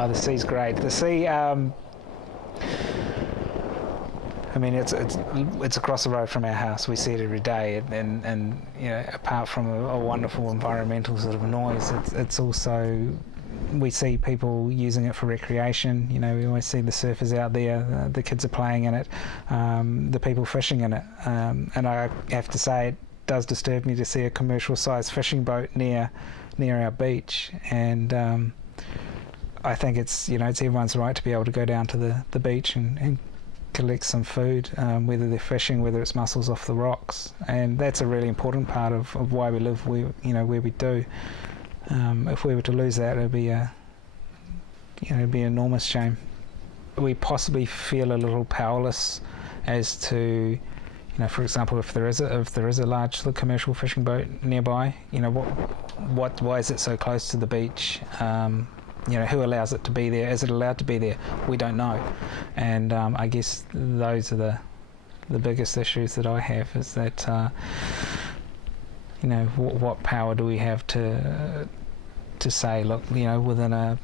Oh, the sea's great. The sea, I mean, it's across the road from our house. We see it every day, and you know, apart from a wonderful environmental sort of noise, it's also, we see people using it for recreation. You know, we always see the surfers out there, the kids are playing in it, the people fishing in it, and I have to say, it does disturb me to see a commercial-sized fishing boat near our beach, and I think it's, you know, it's everyone's right to be able to go down to the beach and collect some food, whether they're fishing, whether it's mussels off the rocks, and that's a really important part of why we live where we do. If we were to lose that, it'd be an enormous shame. We possibly feel a little powerless as to, you know, for example, if there is a large commercial fishing boat nearby, you know, why is it so close to the beach? You know, who allows it to be there? Is it allowed to be there? We don't know. And I guess those are the biggest issues that I have, is that, you know, what power do we have to say, look, you know, within a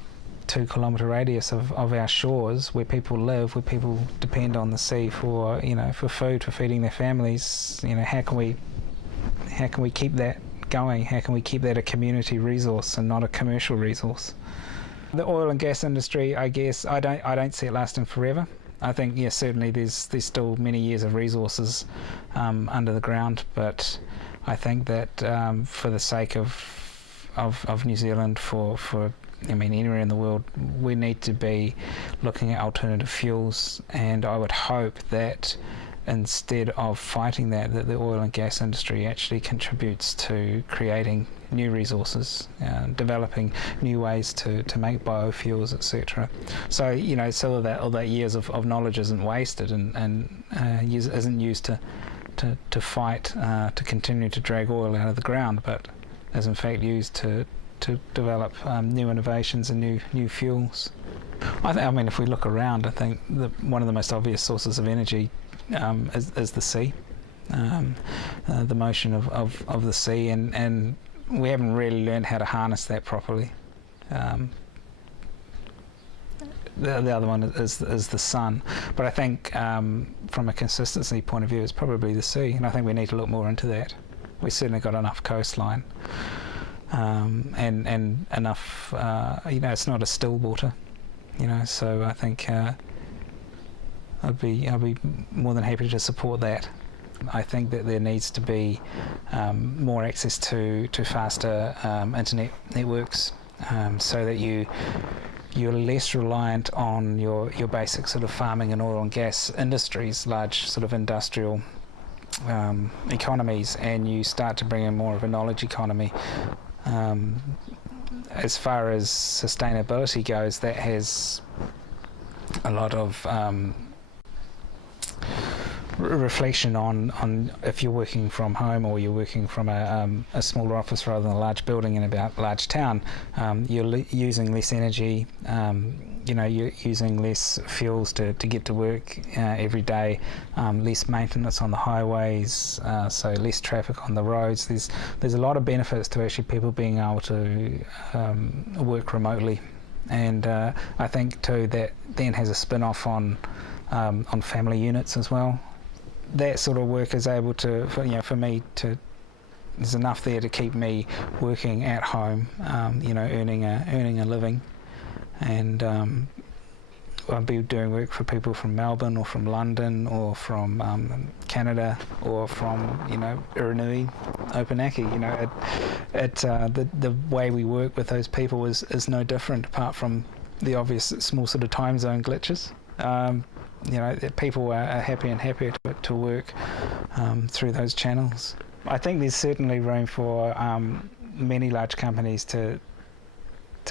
2-kilometre radius of our shores, where people live, where people depend on the sea for, you know, for food, for feeding their families, you know, how can we keep that going? How can we keep that a community resource and not a commercial resource? The oil and gas industry, I guess, I don't see it lasting forever. I think, yes, certainly there's still many years of resources under the ground, but I think that for the sake of New Zealand, for I mean anywhere in the world, we need to be looking at alternative fuels, and I would hope that instead of fighting that the oil and gas industry actually contributes to creating new resources, developing new ways to make biofuels, etc. So, you know, so all that years of knowledge isn't wasted and isn't used to fight, to continue to drag oil out of the ground, but is in fact used to develop new innovations and new fuels. I mean, if we look around, I think one of the most obvious sources of energy is the sea, the motion of the sea, and we haven't really learned how to harness that properly. The other one is the sun, but I think from a consistency point of view, it's probably the sea, and I think we need to look more into that. We've certainly got enough coastline, and enough. You know, it's not a still water. You know, so I think I'd be more than happy to support that. I think that there needs to be more access to faster internet networks, so that you're less reliant on your basic sort of farming and oil and gas industries, large sort of industrial economies, and you start to bring in more of a knowledge economy. As far as sustainability goes, that has a lot of reflection on if you're working from home or you're working from a smaller office rather than a large building in a large town. You're using less energy, you know, you're using less fuels to get to work every day, less maintenance on the highways, so less traffic on the roads. There's a lot of benefits to actually people being able to work remotely, and I think too that then has a spin-off on family units as well. That sort of work is able to, for me to, there's enough there to keep me working at home, you know, earning a living, and I'll be doing work for people from Melbourne or from London or from Canada or from, you know, Uranui, Opunaki. You know, the way we work with those people is no different, apart from the obvious small sort of time zone glitches. You know, people are happy and happier to work through those channels. I think there's certainly room for many large companies to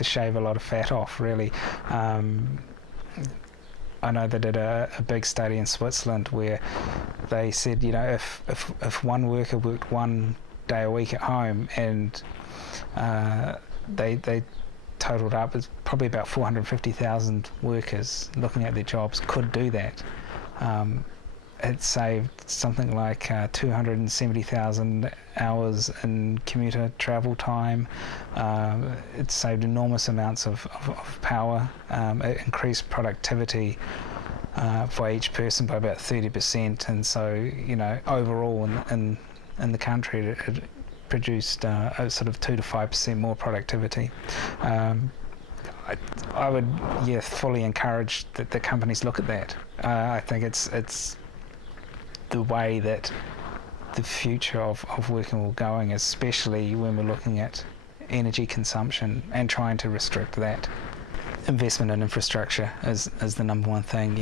shave a lot of fat off, really. I know they did a big study in Switzerland where they said, you know, if one worker worked 1 day a week at home, and they totaled up as probably about 450,000 workers looking at their jobs could do that. it saved something like 270,000 hours in commuter travel time. It saved enormous amounts of power. It increased productivity for each person by about 30%, and so overall in the country it produced a sort of 2 to 5% more productivity. I would fully encourage that the companies look at that. I think it's the way that the future of working will going, especially when we're looking at energy consumption and trying to restrict that. Investment in infrastructure is the number one thing.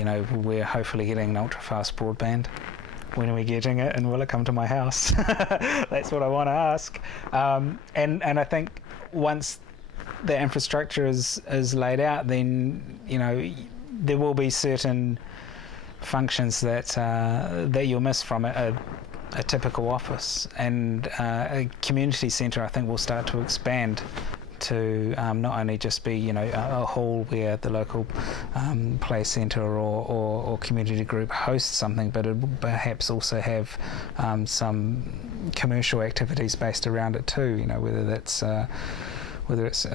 We're hopefully getting an ultra-fast broadband. When are we getting it, and will it come to my house? That's what I want to ask. And I think once the infrastructure is laid out, then there will be certain functions that you'll miss from a typical office, and a community centre I think will start to expand to not only just be a hall where the local play centre or community group hosts something, but it will perhaps also have some commercial activities based around it too. Whether it's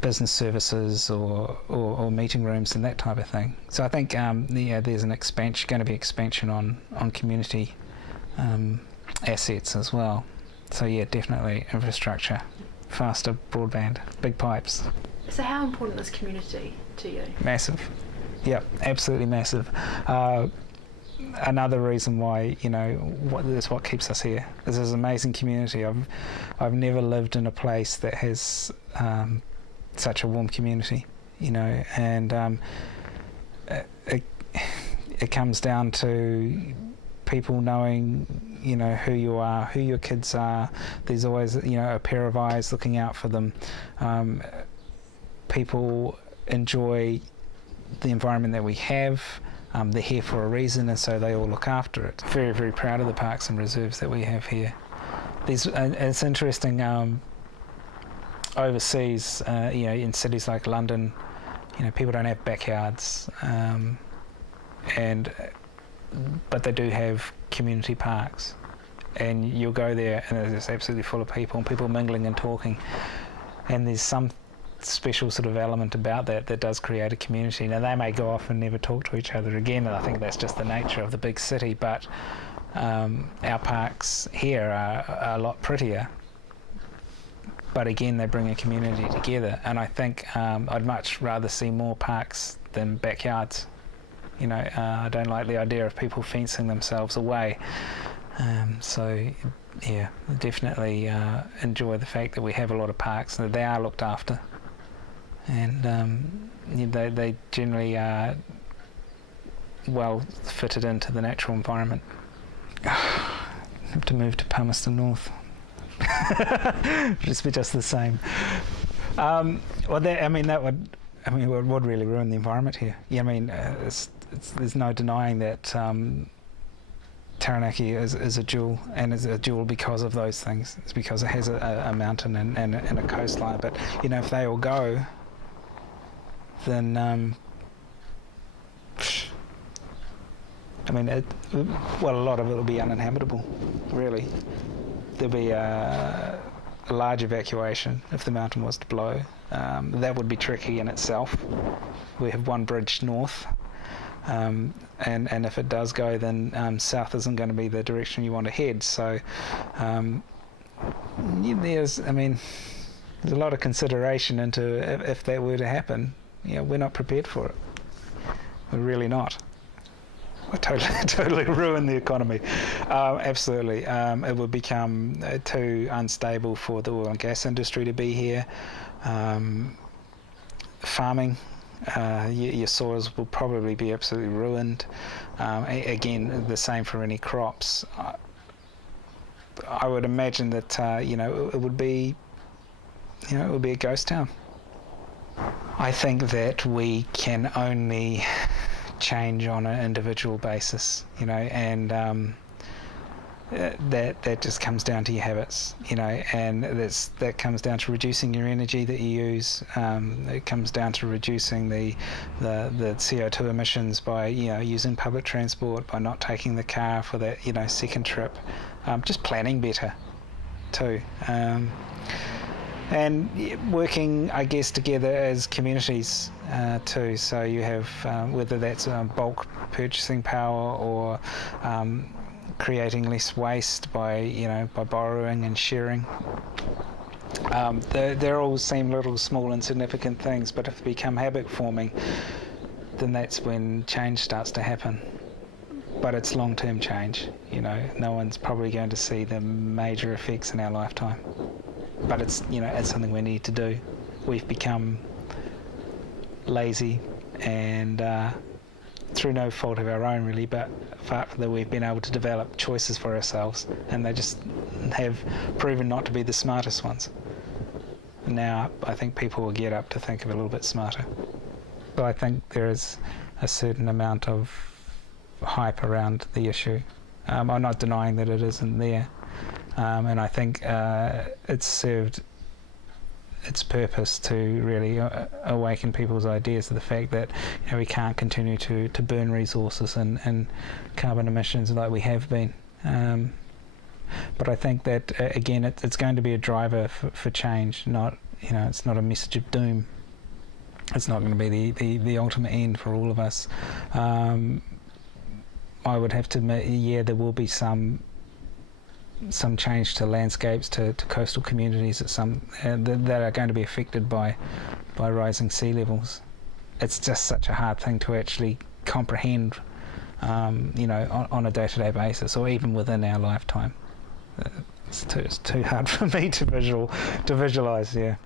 business services or meeting rooms and that type of thing. So I think there's an expansion, going to be expansion on community assets as well. So definitely infrastructure, faster broadband, big pipes. So how important is community to you? Massive. Yeah, absolutely massive. Another reason why that's what keeps us here is this amazing community. I've never lived in a place that has such a warm community, and it comes down to people knowing who you are, who your kids are. There's always a pair of eyes looking out for them. People enjoy the environment that we have. They're here for a reason, and so they all look after it. Very, very proud of the parks and reserves that we have here. It's interesting, overseas, in cities like London, people don't have backyards, but they do have community parks, and you'll go there and it's absolutely full of people, and people mingling and talking, and there's some special sort of element about that does create a community. Now they may go off and never talk to each other again, and I think that's just the nature of the big city, but our parks here are a lot prettier, but again they bring a community together, and I think I'd much rather see more parks than backyards. I don't like the idea of people fencing themselves away, so definitely enjoy the fact that we have a lot of parks and that they are looked after. And they generally are well fitted into the natural environment. Have to move to Palmerston North. Just be just the same. That would really ruin the environment here. There's no denying that Taranaki is a jewel, and is a jewel because of those things. It's because it has a mountain and a coastline. But if they all go, then a lot of it will be uninhabitable, really. There'll be a large evacuation if the mountain was to blow. That would be tricky in itself. We have one bridge north, and if it does go, then south isn't going to be the direction you want to head. So there's a lot of consideration into if that were to happen. We're not prepared for it. We're really not. We'll totally ruin the economy. Absolutely. It would become too unstable for the oil and gas industry to be here. Farming, your soils will probably be absolutely ruined. Again, the same for any crops. I would imagine that it would be a ghost town. I think that we can only change on an individual basis, and that just comes down to your habits, and that comes down to reducing your energy that you use. It comes down to reducing the CO2 emissions by using public transport, by not taking the car for that second trip, just planning better too. And working, I guess, together as communities too. So you have whether that's bulk purchasing power or creating less waste by borrowing and sharing. They all seem little small insignificant things, but if they become habit forming, then that's when change starts to happen. But it's long-term change. No one's probably going to see the major effects in our lifetime. But it's it's something we need to do. We've become lazy, and through no fault of our own really, but that we've been able to develop choices for ourselves, and they just have proven not to be the smartest ones. Now I think people will get up to think of it a little bit smarter. So I think there is a certain amount of hype around the issue. I'm not denying that it isn't there, and I think it's served its purpose to really awaken people's ideas of the fact that we can't continue to burn resources and carbon emissions like we have been. But I think that again it's going to be a driver for change. Not it's not a message of doom. It's not going to be the ultimate end for all of us. I would have to admit, there will be some change to landscapes, to coastal communities that are going to be affected by rising sea levels. It's just such a hard thing to actually comprehend, on a day-to-day basis, or even within our lifetime. It's too hard for me to visualize. Yeah.